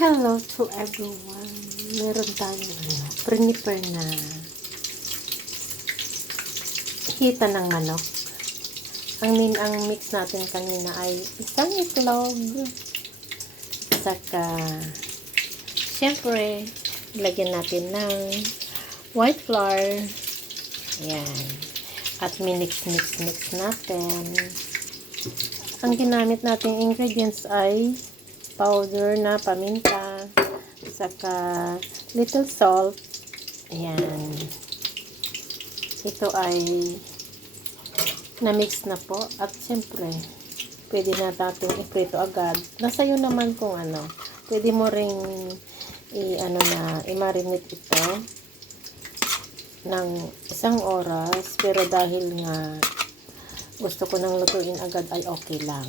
Hello to everyone. Meron tayong prepare na hita ng manok. Ang mix natin kanina ay isang itlog. Saka, syempre, lagyan natin ng white flour. Ayan. At mix natin. Ang ginamit nating ingredients ay powder na paminta, saka little salt. Ayan. Ito ay na-mix na po. At syempre, pwede na natin i-prito agad. Nasa iyo naman kung ano. Pwede mo ring i-marinate ito ng 1 oras. Pero dahil nga gusto ko nang lutuin agad ay okay lang.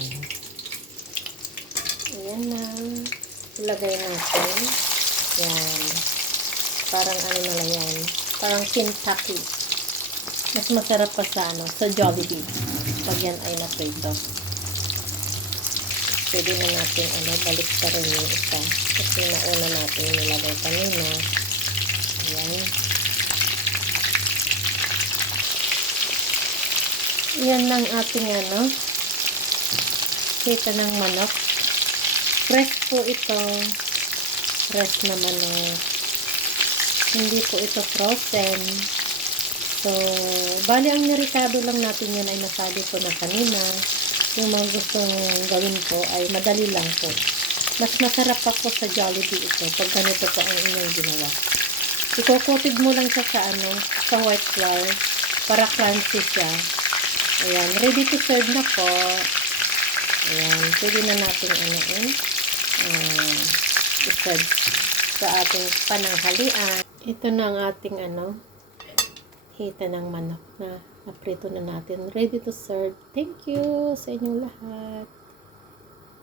Ayan na. Ilagay natin. Yan. Parang ano na lang yan. Parang Kentucky. Mas masarap pa sa Jollibee. Pag yan ay na-prito. Pwede na natin balik pa rin yung isa. Kasi nauna natin nilagay kanina. Ayan. Yan lang ating hita ng manok. Fresh po ito. Fresh na manok. Hindi po ito frozen. So, bali ang nirikado lang natin yan ay nasabi ko na kanina. Yung mga gustong gawin po ay madali lang po. Mas masarap pa po sa Jollibee ito pag ganito po ang inyong ginawa. Iko-coated mo lang siya sa white flour para crunchy siya. Ayan, ready to serve na po. Ayan, pwede na natin i-serve sa ating pananghalian. Ito na ang ating hita ng manok na naprito na natin. Ready to serve. Thank you sa inyong lahat.